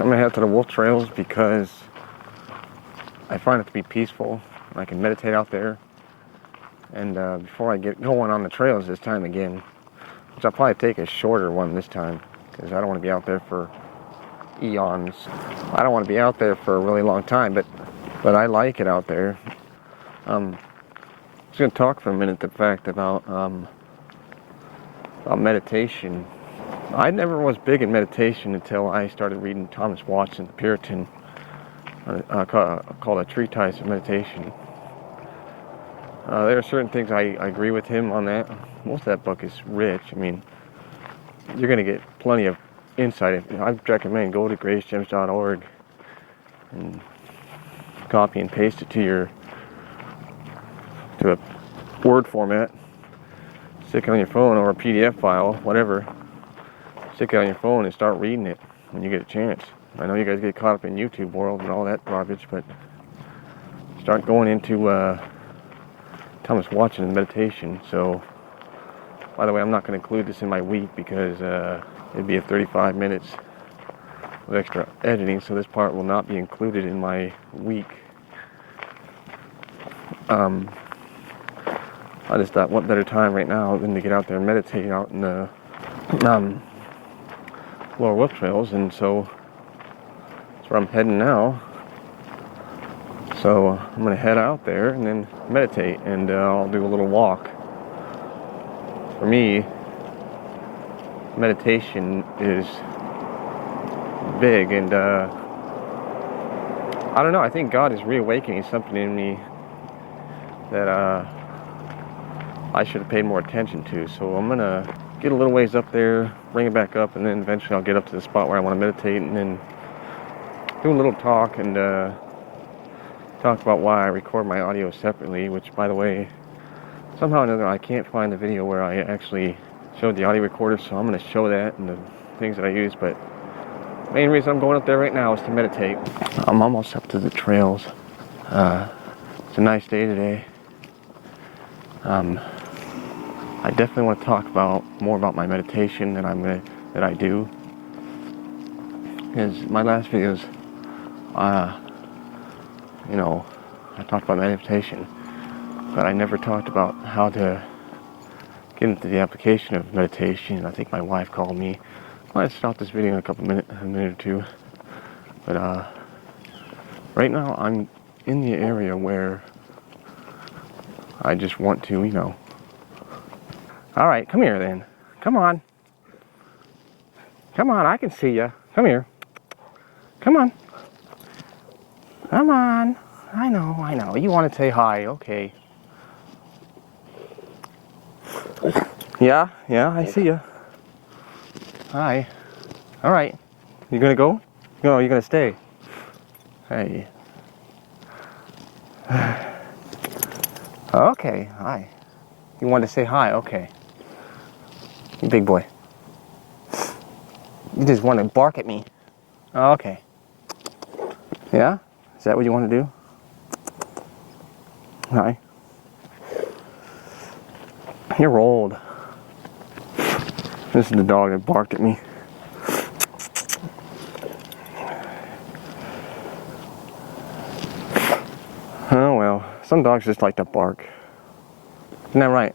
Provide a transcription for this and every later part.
I'm gonna head to the wolf trails because I find it to be peaceful. I can meditate out there. And before I get going on the trails this time again, which I'll probably take a shorter one this time because I don't want to be out there for eons. I don't want to be out there for a really long time, but I like it out there. I'm just going to talk for a minute the fact about meditation. I never was big in meditation until I started reading Thomas Watson, the Puritan, called A Treatise of Meditation. There are certain things I agree with him on that. Most of that book is rich. I mean, you're going to get plenty of insight. I recommend go to gracegems.org and copy and paste it to a Word format. Stick it on your phone or a PDF file, whatever. Stick it on your phone and start reading it when you get a chance. I know you guys get caught up in YouTube world and all that garbage, but start going into Thomas Watson and meditation. So, by the way, I'm not going to include this in my week because it'd be a 35 minutes of extra editing, so this part will not be included in my week. I just thought, what better time right now than to get out there and meditate out in the lower wolf trails, and so that's where I'm heading now. So I'm going to head out there and then meditate, and I'll do a little walk. For me, meditation is big, and I don't know, I think God is reawakening something in me that I should have paid more attention to. So I'm going to get a little ways up there, bring it back up, and then eventually I'll get up to the spot where I want to meditate, and then do a little talk and talk about why I record my audio separately, which, by the way, somehow or another I can't find the video where I actually showed the audio recorder, so I'm going to show that and the things that I use. But the main reason I'm going up there right now is to meditate. I'm almost up to the trails. It's a nice day today. I definitely want to talk more about my meditation that I do. Because my last videos, I talked about meditation, but I never talked about how to get into the application of meditation. I think my wife called me. I might stop this video in a minute or two. But right now I'm in the area where I just want to, All right, come here then. Come on. Come on, I can see you. Come here. Come on. Come on. I know. You want to say hi, okay. Yeah, I see you. Hi. All right. You gonna go? No, you're gonna stay. Hey. Okay, hi. You wanted to say hi, okay. You big boy. You just want to bark at me. Oh, okay. Yeah? Is that what you want to do? Hi. You're old. This is the dog that barked at me. Oh well, some dogs just like to bark. Isn't that right?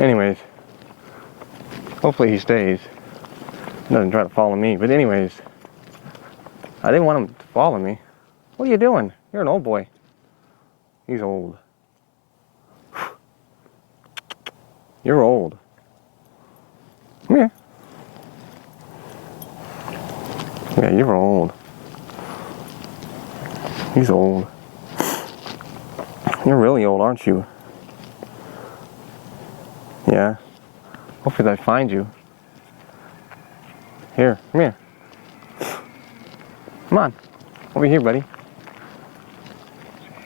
Anyways, hopefully he stays. He doesn't try to follow me, but anyways, I didn't want him to follow me. What are you doing? You're an old boy. He's old. You're old. Come here. Yeah, you're old. He's old. You're really old, aren't you? Yeah. Hopefully I find you. Here, come here. Come on. Over here, buddy.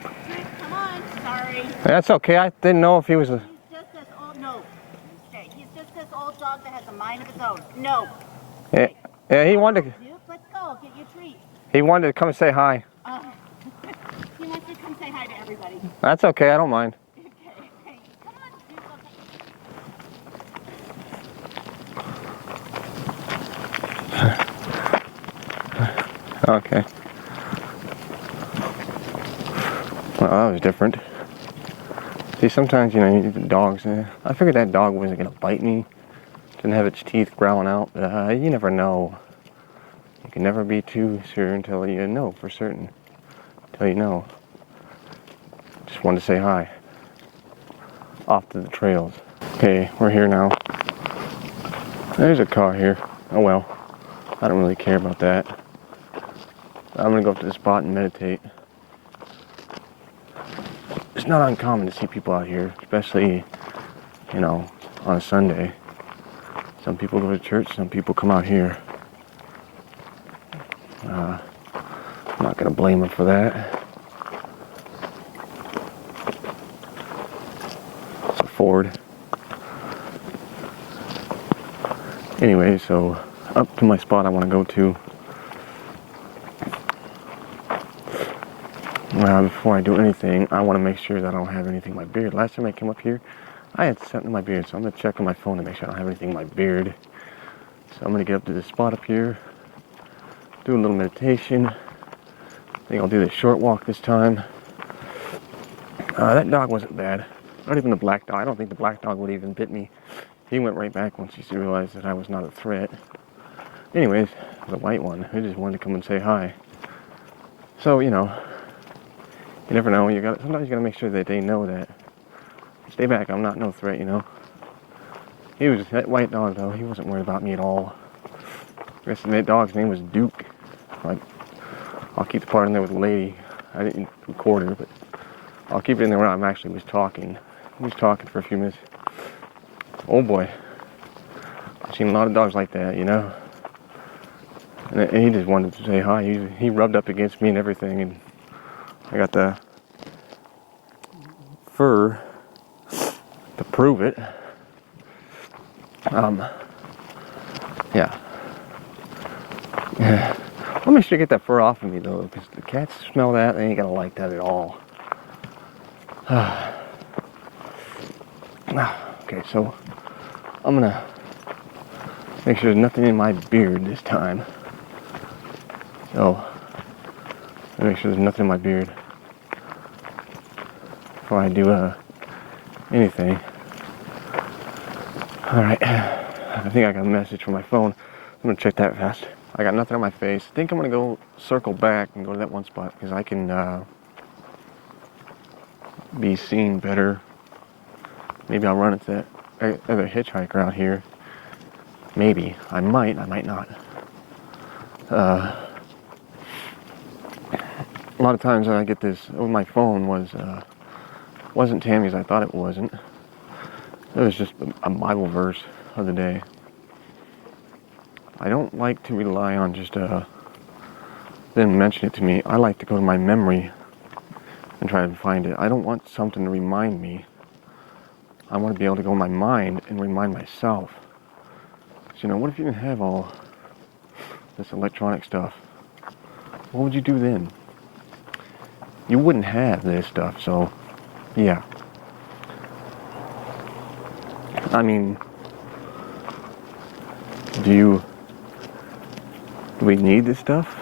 Come on, sorry. That's okay. I didn't know if he was a... He's just this old... No. Stay. He's just this old dog that has a mind of his own. No. Yeah, he wanted to... Let's go. Get your treat. He wanted to come and say hi. He wants to come say hi to everybody. That's okay. I don't mind. Okay. Hey, come on. Do Okay. Well, that was different. See, sometimes, you know, the dogs, I figured that dog wasn't going to bite me. Didn't have its teeth growling out. You never know. You can never be too sure until you know for certain. Until you know. Just wanted to say hi. Off to the trails. Okay, we're here now. There's a car here. Oh well. I don't really care about that. I'm going to go up to the spot and meditate. It's not uncommon to see people out here, especially, you know, on a Sunday. Some people go to church, some people come out here. I'm not going to blame them for that. It's a Ford. Anyway, so up to my spot I want to go to. Before I do anything, I want to make sure that I don't have anything in my beard. Last time I came up here, I had something in my beard, so I'm going to check on my phone to make sure I don't have anything in my beard. So I'm going to get up to this spot up here, do a little meditation. I think I'll do the short walk this time. That dog wasn't bad. Not even the black dog. I don't think the black dog would even bit me. He went right back once he realized that I was not a threat. Anyways, the white one, who just wanted to come and say hi. So, you know, you never know. Sometimes you gotta make sure that they know that. Stay back, I'm not no threat, you know. That white dog though, he wasn't worried about me at all. The rest of that dog's name was Duke. I'll keep the part in there with the lady. I didn't record her, but I'll keep it in there where I actually was talking. I was talking for a few minutes. Oh boy. I've seen a lot of dogs like that, you know. And he just wanted to say hi. He rubbed up against me and everything, and I got the fur to prove it. Yeah. I'll make sure to get that fur off of me though, because the cats smell that. They ain't gonna like that at all. Okay, so I'm gonna make sure there's nothing in my beard this time. So, make sure there's nothing in my beard before I do anything. Alright, I think I got a message from my phone. I'm gonna check that fast. I got nothing on my face. I think I'm gonna go circle back and go to that one spot because I can be seen better. Maybe I'll run into that other hitchhiker out here. Maybe. I might not. A lot of times I get this, my phone wasn't Tammy's. I thought it wasn't. It was just a Bible verse of the day. I don't like to rely on just them mention it to me. I like to go to my memory and try to find it. I don't want something to remind me. I want to be able to go in my mind and remind myself. So, you know, what if you didn't have all this electronic stuff? What would you do then? You wouldn't have this stuff, so yeah. I mean, do we need this stuff?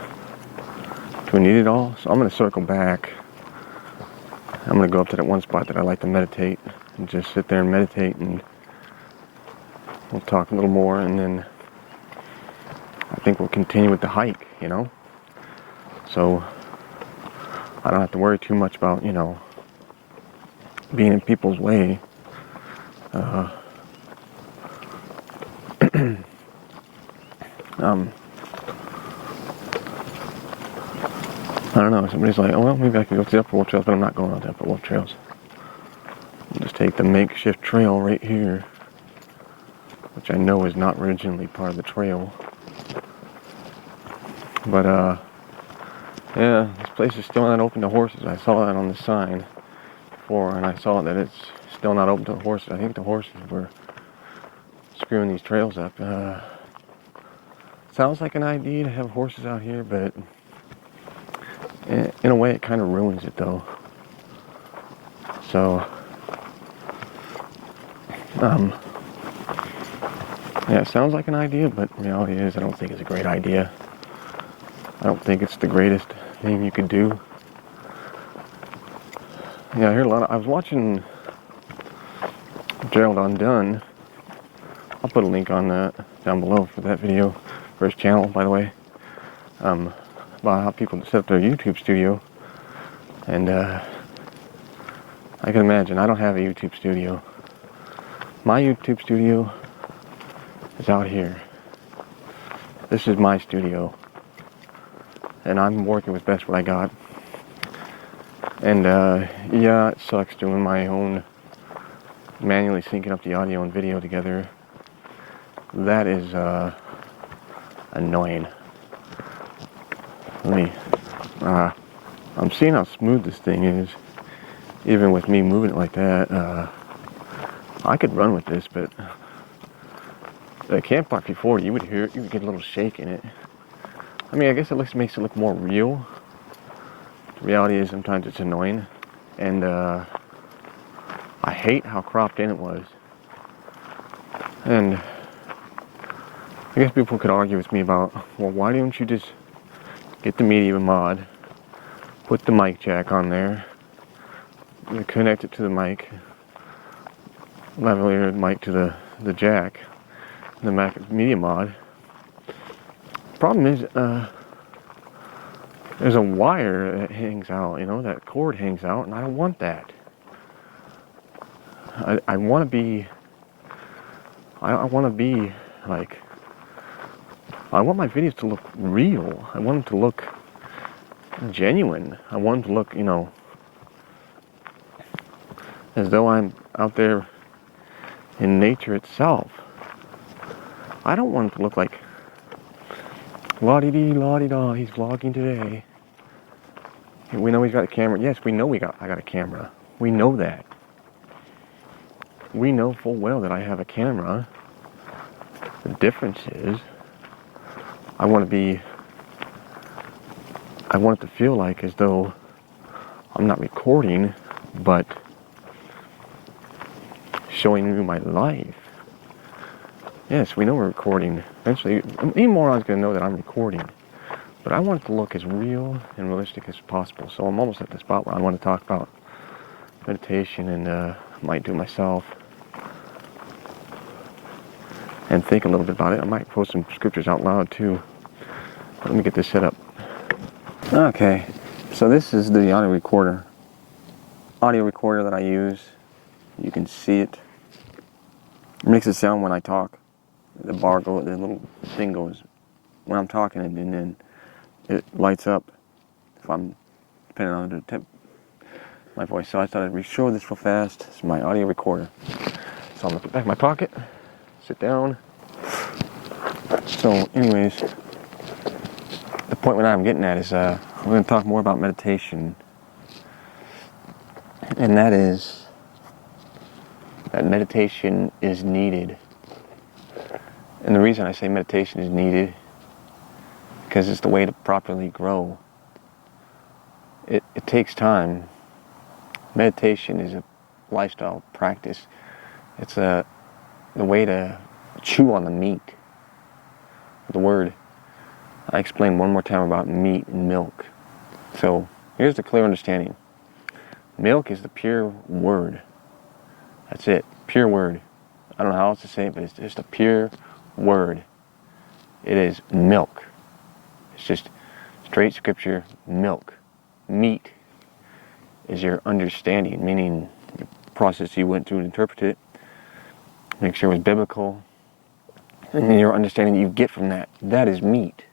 Do we need it all? So I'm going to circle back. I'm going to go up to that one spot that I like to meditate and just sit there and meditate, and we'll talk a little more, and then I think we'll continue with the hike, you know? So I don't have to worry too much about, you know, being in people's way. I don't know, somebody's like, oh, well, maybe I can go to the Upper Wolf Trails, but I'm not going on the Upper Wolf Trails. I'll just take the makeshift trail right here, which I know is not originally part of the trail. But, yeah, this place is still not open to horses. I saw that on the sign before, and I saw that it's still not open to horses. I think the horses were screwing these trails up. Sounds like an idea to have horses out here, but in a way it kind of ruins it though. So, yeah, it sounds like an idea, but reality is I don't think it's a great idea. I don't think it's the greatest thing you could do. Yeah, I hear a lot of, I was watching Gerald Undone. I'll put a link on that down below for that video, for his channel, by the way. About how people set up their YouTube studio. And I can imagine, I don't have a YouTube studio. My YouTube studio is out here. This is my studio. And I'm working with best what I got. And yeah, it sucks doing my own, manually syncing up the audio and video together. That is annoying. I'm seeing how smooth this thing is. Even with me moving it like that, I could run with this, but the Campfire P40, you would hear it, you would get a little shake in it. I mean, I guess it makes it look more real. The reality is sometimes it's annoying, and I hate how cropped in it was. And I guess people could argue with me about, well, why don't you just get the media mod, put the mic jack on there, connect it to the mic, lavalier the mic to the jack, the Mac media mod. Problem is, there's a wire that hangs out, you know, that cord hangs out, and I don't want that. I want to be, I want to be like, I want my videos to look real. I want them to look genuine. I want them to look, you know, as though I'm out there in nature itself. I don't want it to look like la-di-dee, la-di-da, he's vlogging today. We know he's got a camera. Yes, we know I got a camera. We know that. We know full well that I have a camera. The difference is, I want it to feel like as though I'm not recording, but showing you my life. Yes, we know we're recording. Eventually, even more I'm going to know that I'm recording. But I want it to look as real and realistic as possible. So I'm almost at the spot where I want to talk about meditation, and I might do it myself. And think a little bit about it. I might post some scriptures out loud too. Let me get this set up. Okay, so this is the audio recorder. Audio recorder that I use. You can see it. It makes a sound when I talk. The little thing goes when I'm talking, and then it lights up if I'm depending on the temp, my voice. So I thought I'd show this real fast. It's my audio recorder. So I'm gonna put it back in my pocket, sit down. So anyways, the point what I'm getting at is we're gonna talk more about meditation. And that is that meditation is needed. And the reason I say meditation is needed, because it's the way to properly grow. It takes time. Meditation is a lifestyle practice. It's the way to chew on the meat. The word. I explain one more time about meat and milk. So here's the clear understanding. Milk is the pure word. That's it. Pure word. I don't know how else to say it, but it's just a pure word. It is milk. It's just straight scripture, milk. Meat is your understanding, meaning the process you went through to interpret it, make sure it was biblical, and then your understanding that you get from that. That is meat.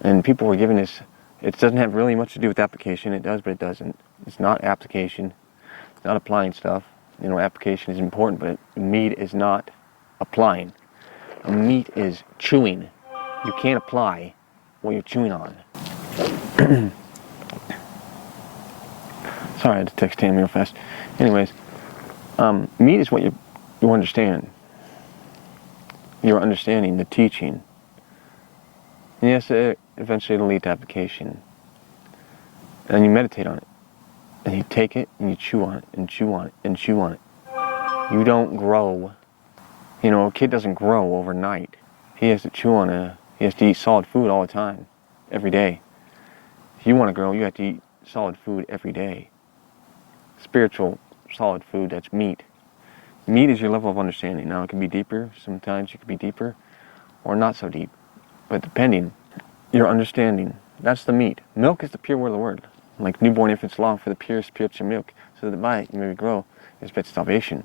And people were giving this, it doesn't have really much to do with application. It does, but it doesn't. It's not application. It's not applying stuff. You know, application is important, but meat is not applying. Meat is chewing. You can't apply what you're chewing on. Sorry, I had to text Tammy real fast. Anyways, meat is what you understand. You're understanding the teaching. And yes, eventually it'll lead to application. And you meditate on it. And you take it and you chew on it and chew on it and chew on it. You don't grow. You know, a kid doesn't grow overnight. He has to chew on he has to eat solid food all the time. every day. If you want to grow, you have to eat solid food every day. Spiritual solid food, that's meat. Meat is your level of understanding. Now, it can be deeper. Sometimes you can be deeper or not so deep. But depending, your understanding, that's the meat. Milk is the pure word of the word. Like newborn infants long for the purest spiritual milk, so that by it you may grow and expect salvation.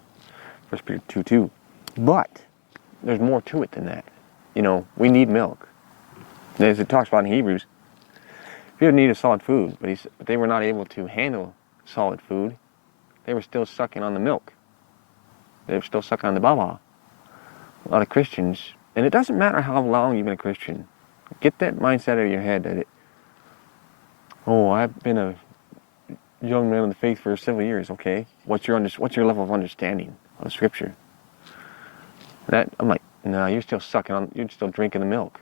1 Peter 2:2. But there's more to it than that. You know, we need milk. As it talks about in Hebrews, people need a solid food, but they were not able to handle solid food. They were still sucking on the milk. They were still sucking on the baba. A lot of Christians, and it doesn't matter how long you've been a Christian, get that mindset out of your head that I've been a young man in the faith for several years. Okay, what's your level of understanding of Scripture? That I'm like, no, you're still sucking on, you're still drinking the milk.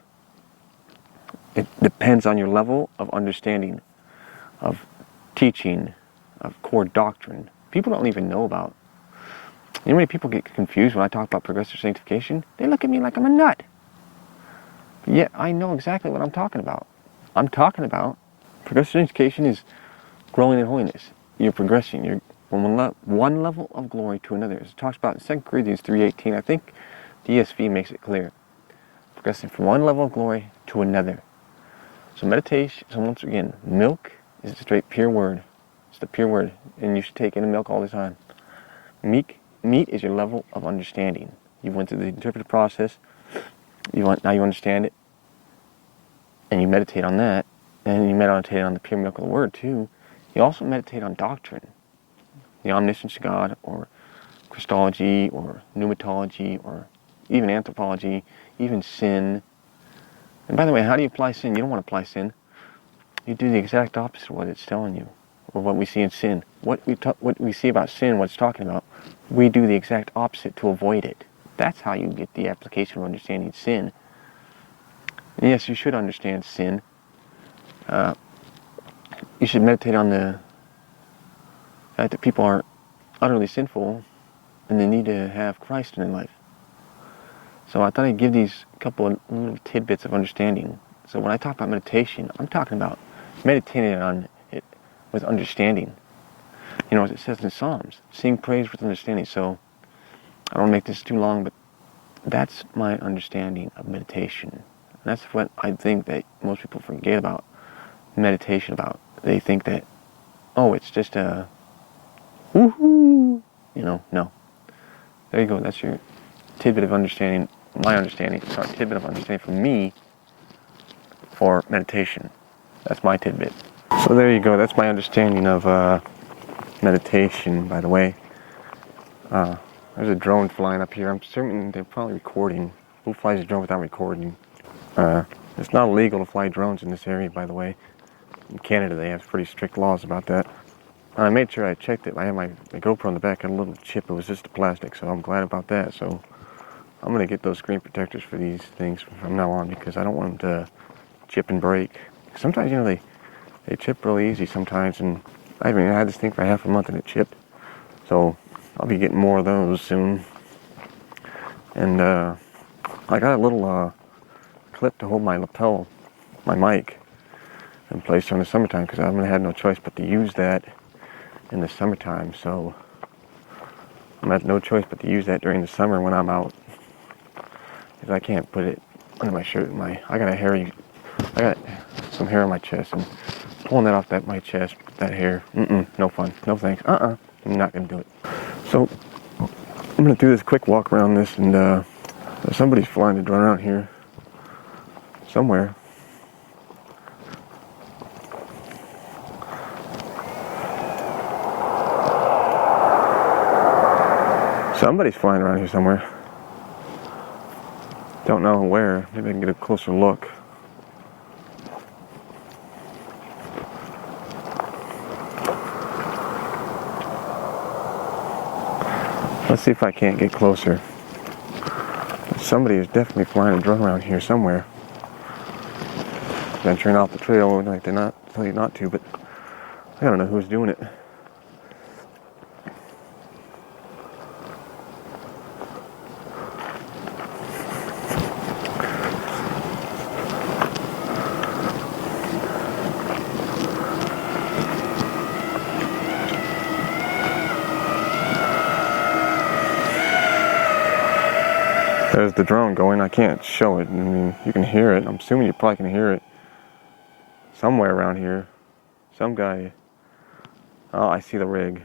It depends on your level of understanding, of teaching, of core doctrine. People don't even know about. You know how many people get confused when I talk about progressive sanctification? They look at me like I'm a nut. Yet I know exactly what I'm talking about. I'm talking about progressive sanctification is growing in holiness. You're progressing. You're from one level of glory to another. As it talks about in 2 Corinthians 3:18, I think the ESV makes it clear. Progressing from one level of glory to another. So meditation, so once again, milk is the straight pure word. It's the pure word, and you should take in milk all the time. Meat is your level of understanding. You went through the interpretive process. Now you understand it, and you meditate on that, and you meditate on the pure milk of the word too. You also meditate on doctrine, the omniscience of God, or Christology, or pneumatology, or even anthropology, even sin. And by the way, how do you apply sin? You don't want to apply sin. You do the exact opposite of what it's telling you, or what we see in sin. What we see about sin, what it's talking about, we do the exact opposite to avoid it. That's how you get the application of understanding sin. And yes, you should understand sin. You should meditate on the fact that people are utterly sinful and they need to have Christ in their life. So I thought I'd give these couple of little tidbits of understanding. So when I talk about meditation, I'm talking about meditating on it with understanding. You know, as it says in Psalms, sing praise with understanding. So I don't make this too long, but that's my understanding of meditation. And that's what I think that most people forget about meditation about. They think that, it's just a woohoo, no. There you go, that's your tidbit of understanding, tidbit of understanding from me for meditation. That's my tidbit. So there you go, that's my understanding of meditation, by the way. There's a drone flying up here. I'm certain they're probably recording. Who flies a drone without recording? It's not illegal to fly drones in this area, by the way. In Canada, they have pretty strict laws about that. And I made sure I checked it. I had my GoPro in the back, had a little chip. It was just a plastic, so I'm glad about that. So I'm going to get those screen protectors for these things from now on because I don't want them to chip and break. Sometimes, they chip really easy sometimes. And I had this thing for half a month and it chipped. So I'll be getting more of those soon. And I got a little clip to hold my lapel, my mic, in place during the summertime because I'm going to have no choice but to use that in the summertime. So I'm going to have no choice but to use that during the summer when I'm out because I can't put it under my shirt. I got some hair on my chest and pulling that off my chest, that hair, no fun, no thanks, I'm not going to do it. So I'm going to do this quick walk around this and somebody's flying a drone around here somewhere. Somebody's flying around here somewhere. Don't know where. Maybe I can get a closer look. Let's see if I can't get closer. Somebody is definitely flying a drone around here somewhere. Venturing off the trail like they not tell you not to, but I don't know who's doing it. There's the drone going. I can't show it. I mean, you can hear it. I'm assuming you probably can hear it somewhere around here. Some guy. Oh, I see the rig.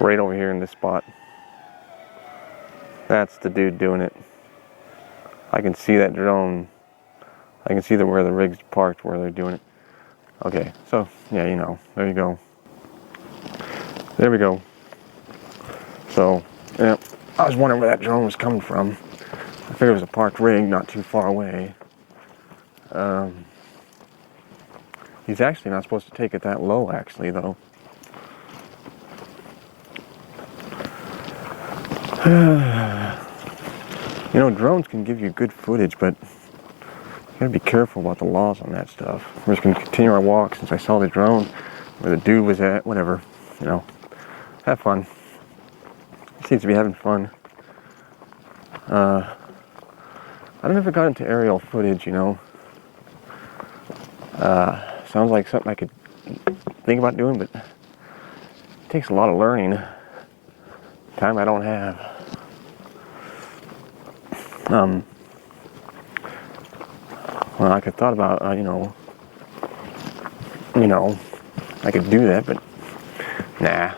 Right over here in this spot. That's the dude doing it. I can see that drone. I can see where the rig's parked, where they're doing it. Okay, so, yeah, you know. There you go. There we go. So, yeah. I was wondering where that drone was coming from. I figured it was a parked rig not too far away. He's actually not supposed to take it that low, actually, though. You know, drones can give you good footage, but you gotta be careful about the laws on that stuff. We're just gonna continue our walk since I saw the drone where the dude was at, whatever, you know. Have fun. He seems to be having fun. I've never got into aerial footage, you know. Sounds like something I could think about doing, but it takes a lot of learning. Time I don't have. Well, I could thought about, you know, I could do that, but nah.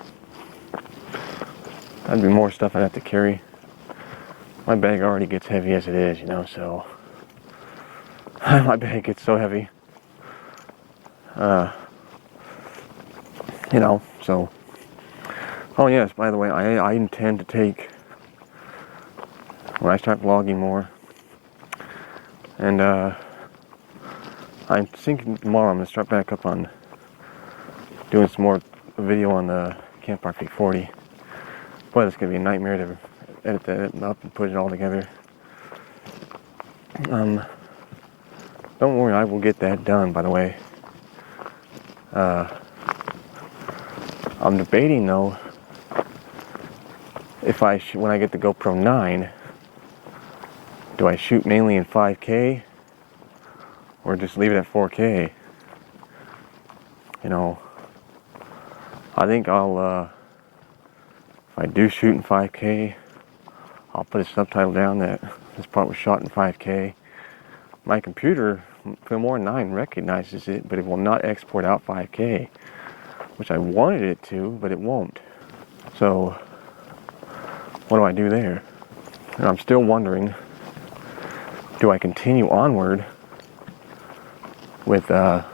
That'd be more stuff I'd have to carry. My bag already gets heavy as it is, you know, so my bag gets so heavy. You know, so. Oh yes, by the way, I intend to take, when I start vlogging more, and I'm thinking tomorrow I'm going to start back up on doing some more video on the Camp Park 40. Boy, it's going to be a nightmare to edit that up and put it all together. Don't worry, I will get that done, by the way. I'm debating, though, if when I get the GoPro 9, do I shoot mainly in 5K or just leave it at 4K? You know, I think I'll, if I do shoot in 5K, I'll put a subtitle down that this part was shot in 5K. My computer, Filmora 9, recognizes it, but it will not export out 5K, which I wanted it to, but it won't. So, what do I do there? And I'm still wondering, do I continue onward with, if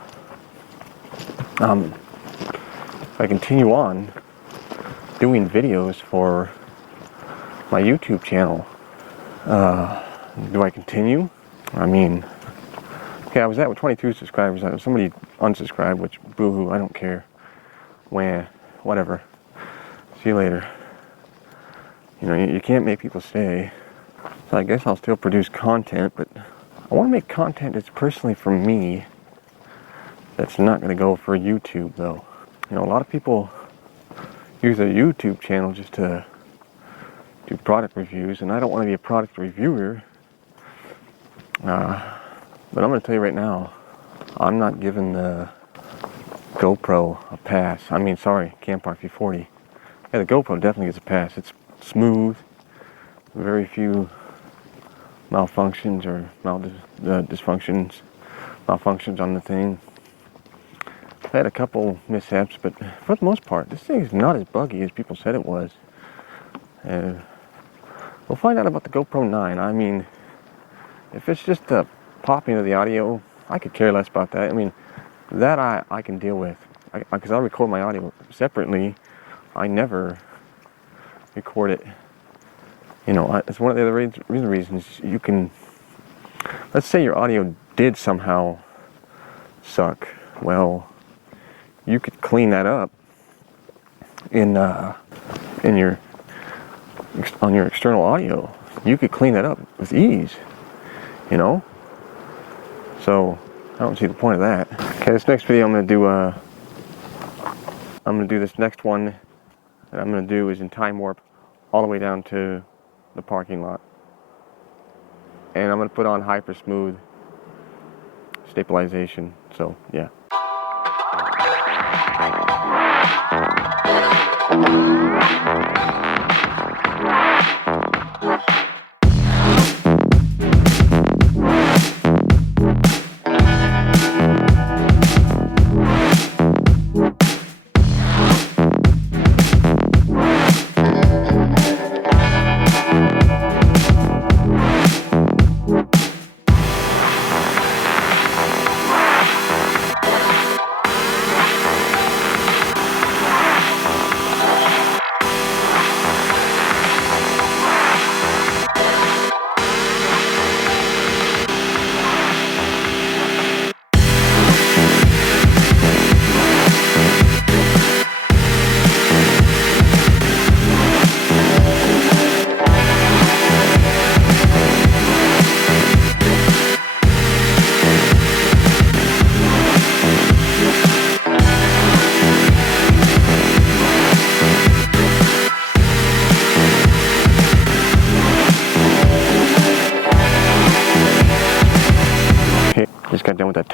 I continue on doing videos for my YouTube channel? Do I continue? I mean, okay, I was at with 22 subscribers. Somebody unsubscribed, which boo-hoo, I don't care. Whatever. See you later. You know, you can't make people stay. So I guess I'll still produce content, but I want to make content that's personally for me, that's not going to go for YouTube, though. You know, a lot of people use a YouTube channel just to do product reviews, and I don't want to be a product reviewer. But I'm going to tell you right now, I'm not giving the GoPro a pass. I mean, sorry, Camp Park 40. Yeah, the GoPro definitely gets a pass. It's smooth, very few malfunctions or malfunctions on the thing. I've had a couple mishaps, but for the most part, this thing is not as buggy as people said it was. We'll find out about the GoPro 9. I mean, if it's just the popping of the audio, I could care less about that. I mean, that I can deal with. Because I record my audio separately. I never record it. You know, it's one of the other reasons you can... Let's say your audio did somehow suck. Well, you could clean that up on your external audio. You could clean that up with ease, you know? So, I don't see the point of that. Okay, this next video I'm going to do this next one that I'm going to do is in time warp all the way down to the parking lot. And I'm going to put on hyper smooth stabilization. So, yeah.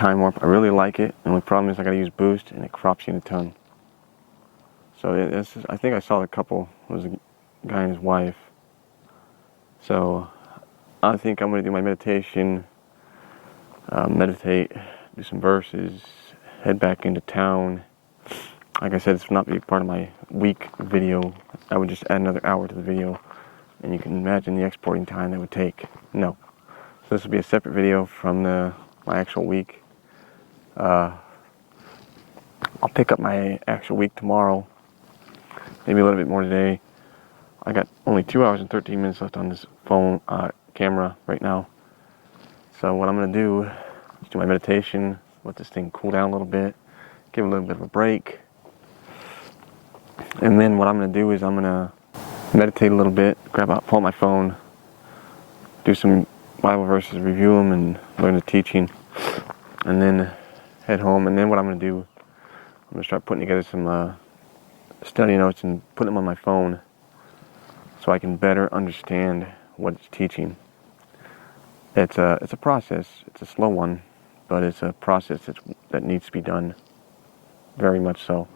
time warp. I really like it. The only problem is I gotta use boost and it crops you in a ton. So I think I saw the couple. It was a guy and his wife. So I think I'm gonna do my meditation, meditate, do some verses, head back into town. Like I said, this will not be part of my week video. I would just add another hour to the video, and you can imagine the exporting time that would take. No. So this will be a separate video from my actual week. I'll pick up my actual week tomorrow, maybe a little bit more today. I got only 2 hours and 13 minutes left on this phone camera right now. So what I'm going to do is do my meditation, let this thing cool down a little bit, give it a little bit of a break. And then what I'm going to do is I'm going to meditate a little bit, pull out my phone, do some Bible verses, review them, and learn the teaching. And then head home. And then what I'm going to do, I'm going to start putting together some study notes and putting them on my phone so I can better understand what it's teaching. It's a process. It's a slow one, but it's a process that needs to be done. Very much so.